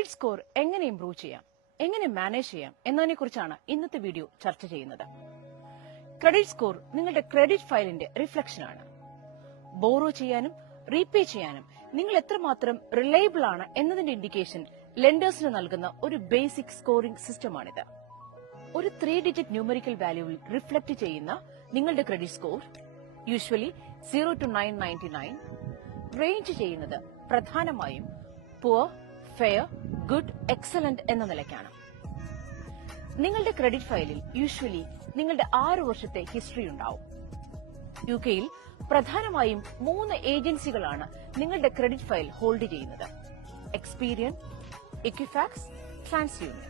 Credit score എങ്ങനെ improve ചെയ്യാം, എങ്ങനെ മാനേജ് ചെയ്യാം എന്നതിനെ കുറിച്ചാണ് ഇന്നത്തെ വീഡിയോ ചർച്ച ചെയ്യുന്നത്. ക്രെഡിറ്റ് സ്കോർ നിങ്ങളുടെ ക്രെഡിറ്റ് ഫയലിന്റെ റിഫ്ലക്ഷൻ ആണ്. ബോറോ ചെയ്യാനും റീപേ ചെയ്യാനും നിങ്ങൾ എത്രമാത്രം റിലയബിൾ ആണ് എന്നതിന്റെ ഇൻഡിക്കേഷൻ ലെൻഡേഴ്സിന് നൽകുന്ന ഒരു ബേസിക് സ്കോറിംഗ് സിസ്റ്റമാണിത്. ഒരു 3 ഡിജിറ്റ് ന്യൂമറിക്കൽ വാല്യൂവിൽ റിഫ്ലക്ട് ചെയ്യുന്ന നിങ്ങളുടെ credit score usually 0 to 999 range ചെയ്യുന്നത് പ്രധാനമായും പുവർ, ഫെയർ, ഗുഡ്, എക്സലന്റ് എന്ന നിലയ്ക്കാണ്. നിങ്ങളുടെ ക്രെഡിറ്റ് ഫയലിൽ യൂഷ്വലി നിങ്ങളുടെ 6 വർഷത്തെ ഹിസ്റ്ററി ഉണ്ടാവും. യുകെയിൽ പ്രധാനമായും 3 ഏജൻസികളാണ് നിങ്ങളുടെ ക്രെഡിറ്റ് ഫയൽ ഹോൾഡ് ചെയ്യുന്നത്: എക്സ്പീരിയൻ, ഇക്വിഫാക്സ്, ട്രാൻസ്യൂണിയൻ.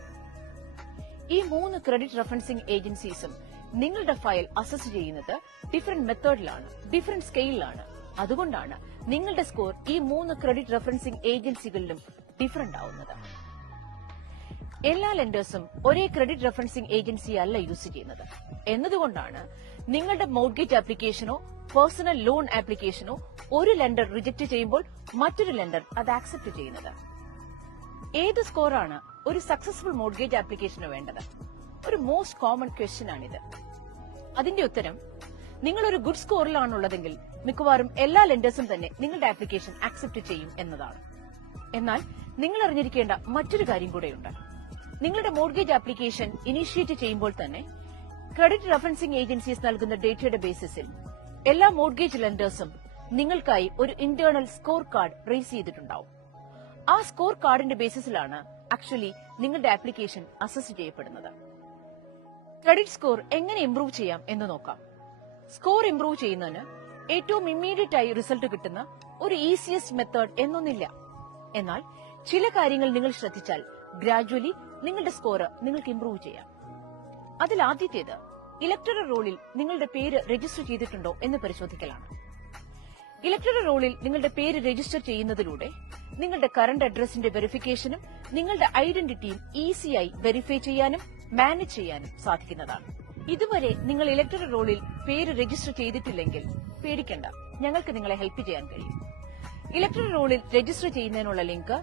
ഈ 3 ക്രെഡിറ്റ് റെഫറൻസിംഗ് ഏജൻസീസും നിങ്ങളുടെ ഫയൽ അസസ് ചെയ്യുന്നത് ഡിഫറെന്റ് മെത്തേഡിലാണ്, ഡിഫറെന്റ് സ്കെയിലാണ്. അതുകൊണ്ടാണ് നിങ്ങളുടെ സ്കോർ ഈ 3 ക്രെഡിറ്റ് റെഫറൻസിംഗ് ഏജൻസികളിലും ഡിഫറെന്റ് ആവുന്നത്. എല്ലാ ലെൻഡേഴ്സും ഒരേ ക്രെഡിറ്റ് റെഫറൻസിംഗ് ഏജൻസി അല്ല യൂസ് ചെയ്യുന്നത് എന്നതുകൊണ്ടാണ് നിങ്ങളുടെ മോർഗേജ് ആപ്ലിക്കേഷനോ പേഴ്സണൽ ലോൺ ആപ്ലിക്കേഷനോ ഒരു ലെൻഡർ റിജക്ട് ചെയ്യുമ്പോൾ മറ്റൊരു ലെൻഡർ അത് ആക്സെപ്റ്റ് ചെയ്യുന്നത്. ഏത് സ്കോറാണ് ഒരു സക്സസ്ഫുൾ മോർഗേജ് ആപ്ലിക്കേഷന് വേണ്ടത്? ഒരു മോസ്റ്റ് കോമൺ ക്വസ്റ്റ്യൻ ആണിത്. അതിന്റെ ഉത്തരം, നിങ്ങൾ ഒരു ഗുഡ് സ്കോറിലാണുള്ളതെങ്കിൽ മിക്കവാറും എല്ലാ ലെൻഡേഴ്സും തന്നെ നിങ്ങളുടെ ആപ്ലിക്കേഷൻ ആക്സെപ്റ്റ് ചെയ്യും എന്നതാണ്. എന്നാൽ നിങ്ങൾ അറിഞ്ഞിരിക്കേണ്ട മറ്റൊരു കാര്യം കൂടെയുണ്ട്. നിങ്ങളുടെ മോർഗേജ് ആപ്ലിക്കേഷൻ ഇനീഷ്യേറ്റ് ചെയ്യുമ്പോൾ തന്നെ ക്രെഡിറ്റ് റെഫറൻസിംഗ് ഏജൻസീസ് നൽകുന്ന ഡേറ്റയുടെ ബേസിസിൽ എല്ലാ മോർഗേജ് ലെൻഡേഴ്സും നിങ്ങൾക്കായി ഒരു ഇന്റേണൽ സ്കോർ കാർഡ് റേസ് ചെയ്തിട്ടുണ്ടാവും. ആ സ്കോർ കാർഡിന്റെ ബേസിസിലാണ് ആക്ച്വലി നിങ്ങളുടെ ആപ്ലിക്കേഷൻ അസസ് ചെയ്യപ്പെടുന്നത്. ക്രെഡിറ്റ് സ്കോർ എങ്ങനെ ഇംപ്രൂവ് ചെയ്യാം എന്ന് നോക്കാം. സ്കോർ ഇംപ്രൂവ് ചെയ്യുന്നതിന് ഏറ്റവും ഇമ്മീഡിയറ്റ് ആയി റിസൾട്ട് കിട്ടുന്ന ഒരു ഈസിയസ്റ്റ് മെത്തേഡ് എന്നൊന്നില്ല. എന്നാൽ ചില കാര്യങ്ങൾ നിങ്ങൾ ശ്രദ്ധിച്ചാൽ ഗ്രാജുവലി നിങ്ങളുടെ സ്കോർ നിങ്ങൾക്ക് ഇംപ്രൂവ് ചെയ്യാം. അതിൽ ആദ്യത്തേത്, ഇലക്ടറൽ റോളിൽ നിങ്ങളുടെ പേര് രജിസ്റ്റർ ചെയ്തിട്ടുണ്ടോ എന്ന് പരിശോധിക്കലാണ്. ഇലക്ടറൽ റോളിൽ നിങ്ങളുടെ പേര് രജിസ്റ്റർ ചെയ്യുന്നതിലൂടെ നിങ്ങളുടെ കറന്റ് അഡ്രസിന്റെ വെരിഫിക്കേഷനും നിങ്ങളുടെ ഐഡന്റിറ്റിയും ഈസിയായി വെരിഫൈ ചെയ്യാനും മാനേജ് ചെയ്യാനും സാധിക്കുന്നതാണ്. ഇതുവരെ നിങ്ങൾ ഇലക്ടറൽ റോളിൽ പേര് രജിസ്റ്റർ ചെയ്തിട്ടില്ലെങ്കിൽ പേടിക്കണ്ട, ഞങ്ങൾക്ക് നിങ്ങളെ ഹെൽപ്പ് ചെയ്യാൻ കഴിയും. ഇലക്ടറൽ റോളിൽ രജിസ്റ്റർ ചെയ്യുന്നതിനുള്ള ലിങ്ക്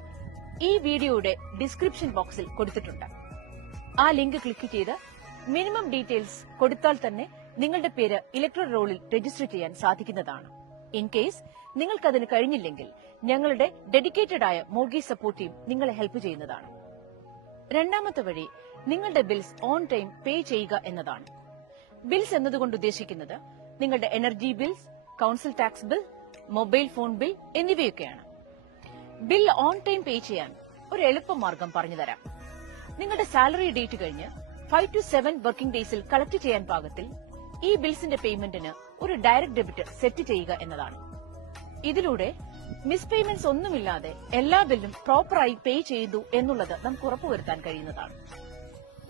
ഈ വീഡിയോയുടെ ഡിസ്ക്രിപ്ഷൻ ബോക്സിൽ കൊടുത്തിട്ടുണ്ട്. ആ ലിങ്ക് ക്ലിക്ക് ചെയ്ത് മിനിമം ഡീറ്റെയിൽസ് കൊടുത്താൽ തന്നെ നിങ്ങളുടെ പേര് ഇലക്ടറൽ റോളിൽ രജിസ്റ്റർ ചെയ്യാൻ സാധിക്കുന്നതാണ്. ഇൻ കേസ് നിങ്ങൾക്കതിന് കഴിഞ്ഞില്ലെങ്കിൽ ഞങ്ങളുടെ ഡെഡിക്കേറ്റഡ് ആയ മോർഗേജ് സപ്പോർട്ട് ടീം നിങ്ങളെ ഹെൽപ്പ് ചെയ്യുന്നതാണ്. രണ്ടാമത്തെ വഴി നിങ്ങളുടെ ബിൽസ് ഓൺ ടൈം പേ ചെയ്യുക എന്നതാണ്. ബിൽസ് എന്നതുകൊണ്ട് ഉദ്ദേശിക്കുന്നത് നിങ്ങളുടെ energy bills, council tax bill, mobile phone bill എന്നിവയൊക്കെയാണ്. ബിൽ ഓൺ ടൈം പേ ചെയ്യാൻ ഒരു എളുപ്പമാർഗം പറഞ്ഞുതരാം. നിങ്ങളുടെ സാലറി ഡേറ്റ് കഴിഞ്ഞ് 5 to 7 വർക്കിംഗ് ഡേയ്സിൽ കളക്ട് ചെയ്യാൻ പാകത്തിൽ ഈ ബിൽസിന്റെ പേയ്മെന്റിന് ഒരു ഡയറക്ട് ഡെബിറ്റ് സെറ്റ് ചെയ്യുക എന്നതാണ്. ഇതിലൂടെ മിസ് പേയ്മെന്റ്സ് ഒന്നുമില്ലാതെ എല്ലാ ബില്ലും പ്രോപ്പറായി പേ ചെയ്തു എന്നുള്ളത് നമുക്ക് ഉറപ്പുവരുത്താൻ കഴിയുന്നതാണ്.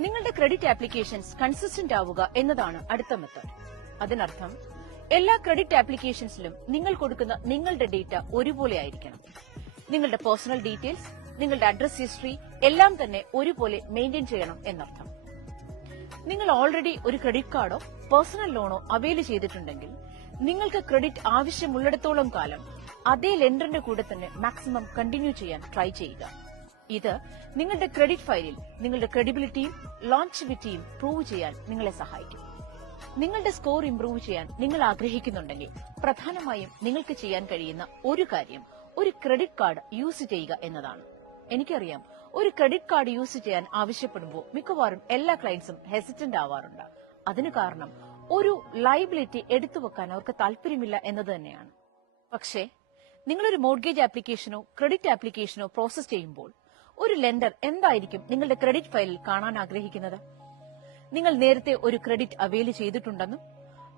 നിങ്ങളുടെ ക്രെഡിറ്റ് ആപ്ലിക്കേഷൻസ് കൺസിസ്റ്റന്റ് ആവുക എന്നതാണ് അടുത്ത മെത്തേഡ്. അതിനർത്ഥം എല്ലാ ക്രെഡിറ്റ് ആപ്ലിക്കേഷൻസിലും നിങ്ങൾ കൊടുക്കുന്ന നിങ്ങളുടെ ഡേറ്റ ഒരുപോലെ ആയിരിക്കണം. നിങ്ങളുടെ പേഴ്സണൽ ഡീറ്റെയിൽസ്, നിങ്ങളുടെ അഡ്രസ് ഹിസ്റ്ററി എല്ലാം തന്നെ ഒരുപോലെ മെയിൻറ്റെയിൻ ചെയ്യണം എന്നർത്ഥം. നിങ്ങൾ ഓൾറെഡി ഒരു ക്രെഡിറ്റ് കാർഡോ പേഴ്സണൽ ലോണോ അവൈൽ ചെയ്തിട്ടുണ്ടെങ്കിൽ നിങ്ങൾക്ക് ക്രെഡിറ്റ് ആവശ്യമുള്ളിടത്തോളം കാലം അതേ ലെൻഡറിന്റെ കൂടെ തന്നെ മാക്സിമം കണ്ടിന്യൂ ചെയ്യാൻ ട്രൈ ചെയ്യുക. ഇത് നിങ്ങളുടെ ക്രെഡിറ്റ് ഫയലിൽ നിങ്ങളുടെ ക്രെഡിബിലിറ്റിയും ലോഞ്ചിബിലിറ്റിയും പ്രൂവ് ചെയ്യാൻ നിങ്ങളെ സഹായിക്കും. നിങ്ങളുടെ സ്കോർ ഇംപ്രൂവ് ചെയ്യാൻ നിങ്ങൾ ആഗ്രഹിക്കുന്നുണ്ടെങ്കിൽ പ്രധാനമായും നിങ്ങൾക്ക് ചെയ്യാൻ കഴിയുന്ന ഒരു കാര്യം ഒരു ക്രെഡിറ്റ് കാർഡ് യൂസ് ചെയ്യുക എന്നതാണ്. എനിക്കറിയാം, ഒരു ക്രെഡിറ്റ് കാർഡ് യൂസ് ചെയ്യാൻ ആവശ്യപ്പെടുമ്പോൾ മിക്കവാറും എല്ലാ ക്ലയന്റ്സും ഹെസിറ്റന്റ് ആവാറുണ്ട്. അതിന് കാരണം ഒരു ലയബിലിറ്റി എടുത്തുവെക്കാൻ അവർക്ക് താല്പര്യമില്ല എന്നത് തന്നെയാണ്. പക്ഷേ നിങ്ങളൊരു മോർഗേജ് ആപ്ലിക്കേഷനോ ക്രെഡിറ്റ് ആപ്ലിക്കേഷനോ പ്രോസസ് ചെയ്യുമ്പോൾ ഒരു ലെൻഡർ എന്തായിരിക്കും നിങ്ങളുടെ ക്രെഡിറ്റ് ഫയലിൽ കാണാൻ ആഗ്രഹിക്കുന്നത്? നിങ്ങൾ നേരത്തെ ഒരു ക്രെഡിറ്റ് അവൈൽ ചെയ്തിട്ടുണ്ടെന്നും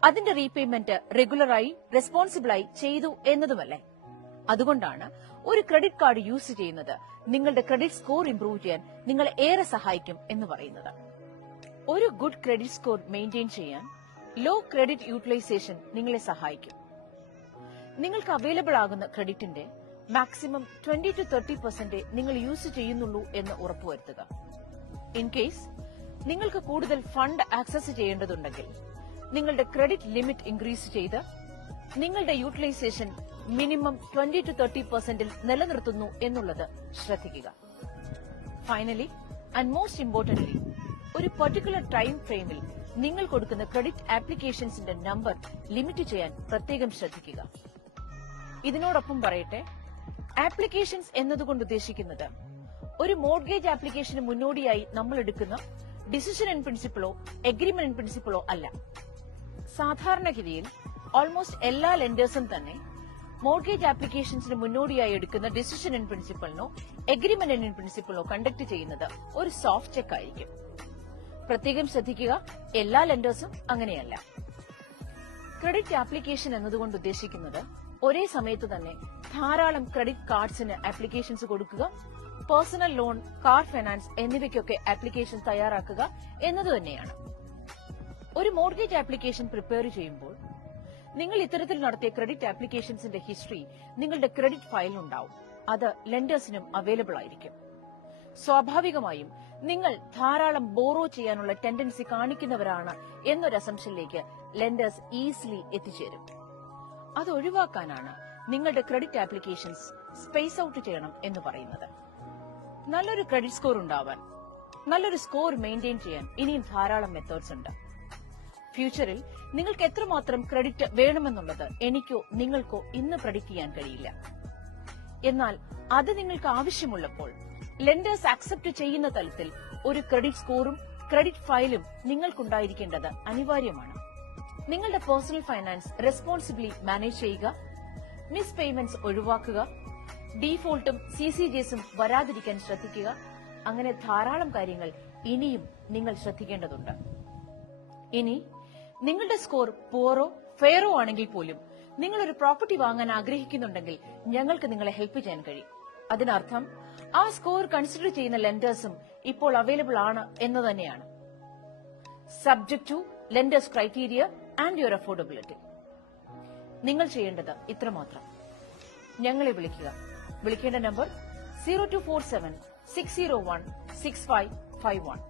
അതിന്റെ റീപേയ്മെന്റ് റെഗുലറായി റെസ്പോൺസിബിളായി ചെയ്തു എന്നതുമല്ലേ? അതുകൊണ്ടാണ് ഒരു ക്രെഡിറ്റ് കാർഡ് യൂസ് ചെയ്യുന്നത് നിങ്ങളുടെ ക്രെഡിറ്റ് സ്കോർ ഇംപ്രൂവ് ചെയ്യാൻ നിങ്ങളെ ഏറെ സഹായിക്കും എന്ന് പറയുന്നത്. ഒരു ഗുഡ് ക്രെഡിറ്റ് സ്കോർ മെയിൻറ്റെയിൻ ചെയ്യാൻ ലോ ക്രെഡിറ്റ് യൂട്ടിലൈസേഷൻ നിങ്ങളെ സഹായിക്കും. നിങ്ങൾക്ക് അവൈലബിൾ ആകുന്ന ക്രെഡിറ്റിന്റെ മാക്സിമം 20 to 30% നിങ്ങൾ യൂസ് ചെയ്യുന്നുള്ളൂ എന്ന് ഉറപ്പുവരുത്തുക. ഇൻ കേസ് നിങ്ങൾക്ക് കൂടുതൽ ഫണ്ട് ആക്സസ് ചെയ്യേണ്ടതുണ്ടെങ്കിൽ നിങ്ങളുടെ ക്രെഡിറ്റ് ലിമിറ്റ് ഇൻക്രീസ് ചെയ്ത് നിങ്ങളുടെ യൂട്ടിലൈസേഷൻ മിനിമം 20 to 30% നിലനിർത്തുന്നു എന്നുള്ളത് ശ്രദ്ധിക്കുക. ഫൈനലി ആൻഡ് മോസ്റ്റ് ഇമ്പോർട്ടന്റ്ലി, ഒരു പെർട്ടിക്കുലർ ടൈം ഫ്രെയിമിൽ നിങ്ങൾ കൊടുക്കുന്ന ക്രെഡിറ്റ് ആപ്ലിക്കേഷൻസിന്റെ നമ്പർ ലിമിറ്റ് ചെയ്യാൻ പ്രത്യേകം ശ്രദ്ധിക്കുക. ഇതിനോടൊപ്പം പറയട്ടെ, ആപ്ലിക്കേഷൻസ് എന്നതുകൊണ്ട് ഉദ്ദേശിക്കുന്നത് ഒരു മോർഗേജ് ആപ്ലിക്കേഷന് മുന്നോടിയായി നമ്മൾ എടുക്കുന്ന ഡിസിഷൻ ഇൻ പ്രിൻസിപ്പിളോ എഗ്രിമെന്റ് ഇൻ പ്രിൻസിപ്പിളോ അല്ല. സാധാരണഗതിയിൽ ഓൾമോസ്റ്റ് എല്ലാ ലെൻഡേഴ്സും തന്നെ മോർഗേജ് ആപ്ലിക്കേഷൻസിന് മുന്നോടിയായി എടുക്കുന്ന ഡിസിഷൻ ഇൻ പ്രിൻസിപ്പിളിനോ എഗ്രിമെന്റ് ഇൻ പ്രിൻസിപ്പിളോ കണ്ടക്ട് ചെയ്യുന്നത് ഒരു സോഫ്റ്റ് ചെക്ക് ആയിരിക്കും. പ്രത്യേകം ശ്രദ്ധിക്കുക, എല്ലാ ലെൻഡേഴ്സും അങ്ങനെയല്ല. ക്രെഡിറ്റ് ആപ്ലിക്കേഷൻ എന്നതുകൊണ്ട് ഉദ്ദേശിക്കുന്നത് ഒരേ സമയത്ത് തന്നെ ധാരാളം ക്രെഡിറ്റ് കാർഡ്സിന് ആപ്ലിക്കേഷൻസ് കൊടുക്കുക, പേഴ്സണൽ ലോൺ, കാർ ഫൈനാൻസ് എന്നിവയ്ക്കൊക്കെ ആപ്ലിക്കേഷൻ തയ്യാറാക്കുക എന്നത് തന്നെയാണ്. ഒരു മോർഗേജ് ആപ്ലിക്കേഷൻ പ്രിപ്പയർ ചെയ്യുമ്പോൾ നിങ്ങൾ ഇത്തരത്തിൽ നടത്തിയ ക്രെഡിറ്റ് ആപ്ലിക്കേഷൻസിന്റെ ഹിസ്റ്ററി നിങ്ങളുടെ ക്രെഡിറ്റ് ഫയലിലുണ്ടാവും. അത് ലെൻഡേഴ്സിനും അവൈലബിൾ ആയിരിക്കും. സ്വാഭാവികമായും നിങ്ങൾ ധാരാളം ബോറോ ചെയ്യാനുള്ള ടെൻഡൻസി കാണിക്കുന്നവരാണ് എന്നൊരു അസംഷനിലേക്ക് ലെൻഡേഴ്സ് ഈസിലി എത്തിച്ചേരും. അത് ഒഴിവാക്കാനാണ് നിങ്ങളുടെ ക്രെഡിറ്റ് ആപ്ലിക്കേഷൻസ് സ്പേസ് ഔട്ട് ചെയ്യണം എന്ന് പറയുന്നത്. നല്ലൊരു ക്രെഡിറ്റ് സ്കോർ ഉണ്ടാവാൻ, നല്ലൊരു സ്കോർ മെയിൻറ്റെയിൻ ചെയ്യാൻ ഇനിയും ധാരാളം മെത്തേഡ്സ് ഉണ്ട്. ഫ്യൂച്ചറിൽ നിങ്ങൾക്ക് എത്രമാത്രം ക്രെഡിറ്റ് വേണമെന്നുള്ളത് എനിക്കോ നിങ്ങൾക്കോ ഇന്ന് പ്രെഡിക്റ്റ് ചെയ്യാൻ കഴിയില്ല. എന്നാൽ അത് നിങ്ങൾക്ക് ആവശ്യമുള്ളപ്പോൾ ലെൻഡേഴ്സ് അക്സെപ്റ്റ് ചെയ്യുന്ന തലത്തിൽ ഒരു ക്രെഡിറ്റ് സ്കോറും ക്രെഡിറ്റ് ഫയലും നിങ്ങൾക്കുണ്ടായിരിക്കേണ്ടത് അനിവാര്യമാണ്. നിങ്ങളുടെ പേഴ്സണൽ ഫൈനാൻസ് റെസ്പോൺസിബിളി മാനേജ് ചെയ്യുക, മിസ് പേയ്മെന്റ്സ് ഒഴിവാക്കുക, ഡീഫോൾട്ടും CCJസും വരാതിരിക്കാൻ ശ്രദ്ധിക്കുക. അങ്ങനെ ധാരാളം കാര്യങ്ങൾ ഇനിയും നിങ്ങൾ ശ്രദ്ധിക്കേണ്ടതുണ്ട്. ഇനി നിങ്ങളുടെ സ്കോർ പുവറോ ഫെയറോ ആണെങ്കിൽ പോലും നിങ്ങൾ ഒരു പ്രോപ്പർട്ടി വാങ്ങാൻ ആഗ്രഹിക്കുന്നുണ്ടെങ്കിൽ ഞങ്ങൾക്ക് നിങ്ങളെ ഹെൽപ്പ് ചെയ്യാൻ കഴിയും. അതിനർത്ഥം ആ സ്കോർ കൺസിഡർ ചെയ്യുന്ന ലെൻഡേഴ്സും ഇപ്പോൾ അവൈലബിൾ ആണ് എന്ന് തന്നെയാണ്. Subject to lenders criteria and your affordability. നിങ്ങൾ ചെയ്യേണ്ടത് ഇത്രമാത്രം: ഞങ്ങളെ വിളിക്കുക. വിളിക്കേണ്ട നമ്പർ 0247 601 6551.